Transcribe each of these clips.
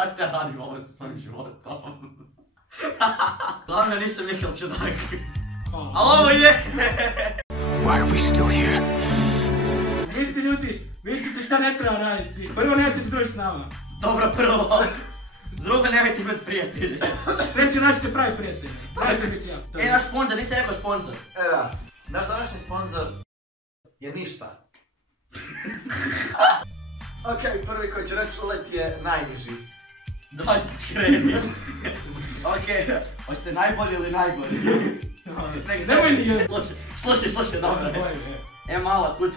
zašto ja radim ovo sa svojim životom? Glavno nisam nikad čudak. Ali ovo je! Why are we still here? Vidite ljudi, vidite šta ne treba raditi. Prvo nemojte se družiti s nama. Dobro, prvo. Drugo, nemojte imati prijatelje. Treće, naćete pravi prijatelje. Naš sponzor, nisi rekao sponzor. Da, naš današnji sponzor je ništa. Okej, prvi koji će reći ulet je najniži. Dođi ti kreni. Okej, hoćete najbolji ili najgori? Nemoj ni jedan. Slušaj, dobro. Mala, kuc.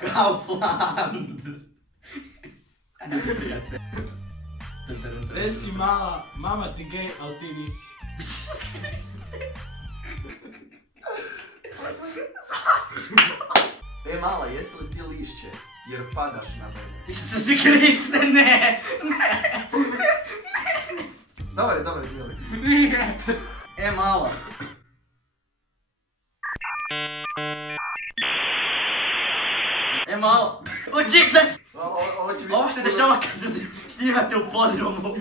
Kaufland. Resi mala, mama ti gej, ali ti nisi. Mala, jesi li ti lišće? Jer padaš na mene. Isuse Kriste, ne! Dobar, Mili. Mala. Mala. Očekaj! Ovo se dešava kada snimate u podrumu.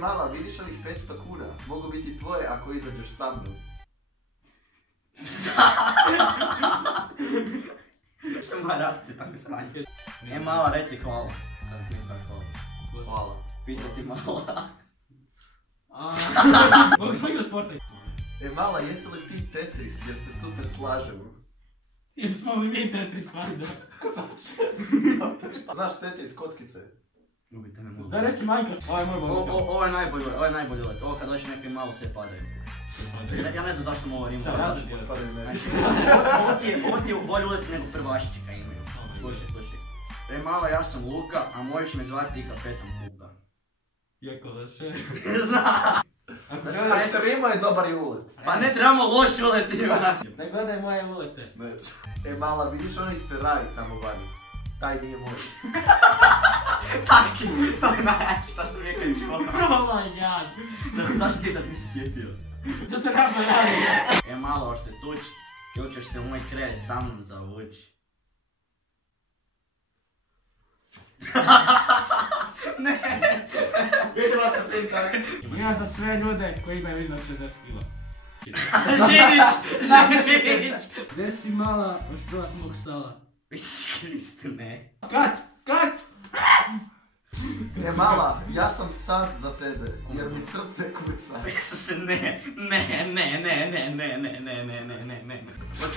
Mala, vidiš ovih 500 kuna? Mogu biti tvoje ako izađeš sa mnom. Što moja reakcija tako sranje. Mala, reci hvala. Hvala. Pita ti mala. Mogu smo igrat Fortnite? Mala, jesi li ti Tetris jer se super slažemo? Jesmo li mi Tetris valjda? Znaš Tetris kockice? Ljubite me mogu. Da reći Minecraft, ovo je moj bolj. Ovo je najbolji let. Ovo kad dođe neki malo sve padaju. Ja ne znam zašto sam ovo rimao. Šta različiti let? Padaju meni. Ovo ti je bolji let nego prvašići kaj imaju. Slušaj. Mala, ja sam Luka, a možeš me zvati i kapetan Kuka. Jako loše. Znam. Znači, ako se rima je dobar i ulet. Pa ne trebamo loš ulet ima. Ne gledaj moje ulete. Mala, vidiš onaj Ferrari tamo vani? Taj nije moj. Taki, to je najjače šta sam rekao iz života. Oh my god. Zašto ti da ti si sjetio? To te rapa radi. Malo, hoš se tuć, ili ćeš se u moj krevet sa mnom zavući. Ne. Vidimo se Pintar. Ja za sve ljude koji imaju iznad 60 kila. Žinić! Gdje si mala, hoš provat mog sala? Kriste, ne. Kat! Mala, ja sam sad za tebe, jer mi srce kuca. Isuse, ne.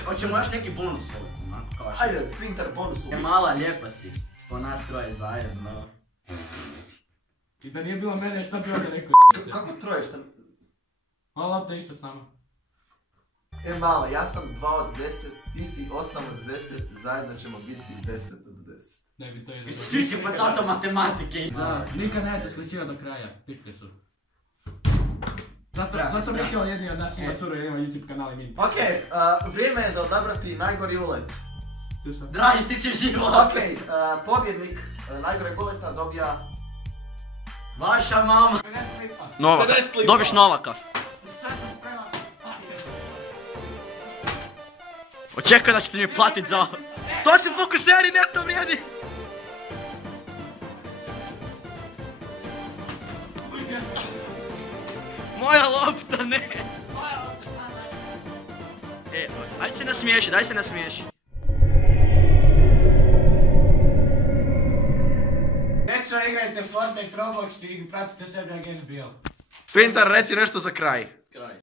Hoćemo još neki bonus ovdje, Ajde, Pintar bonus uvijek. Mala, lijepa si. Po nas troje zajedno. I da nije bilo mene, šta bi ovdje rekao? Kako troje šta? Ova lopta isto s nama. Mala, ja sam 2 od 10, ti si 8 od 10, zajedno ćemo biti 10 od 10. Ne bi to je dobro. Svi će pacato matematike. Da, nikad nemojte skličivati do kraja, pičke su. Zato Mihao jedni od nas ima curu jer ima YouTube kanal i mi. Okej, vrijeme je za odabrati najgori ulet. Draži ti će život. Okej, pobjednik najgoreg uleta dobija... Vaša mama. Novaka, dobiš Novaka. Očekaj da ćete mi platit za... To su fokuseri, ne to vrijedi! Moja lopta, ne! Ajde se nasmiješi, Djeco, igrajte Fortnite, Roblox i pratite sebe na GSBL. Pintar, reci nešto za kraj.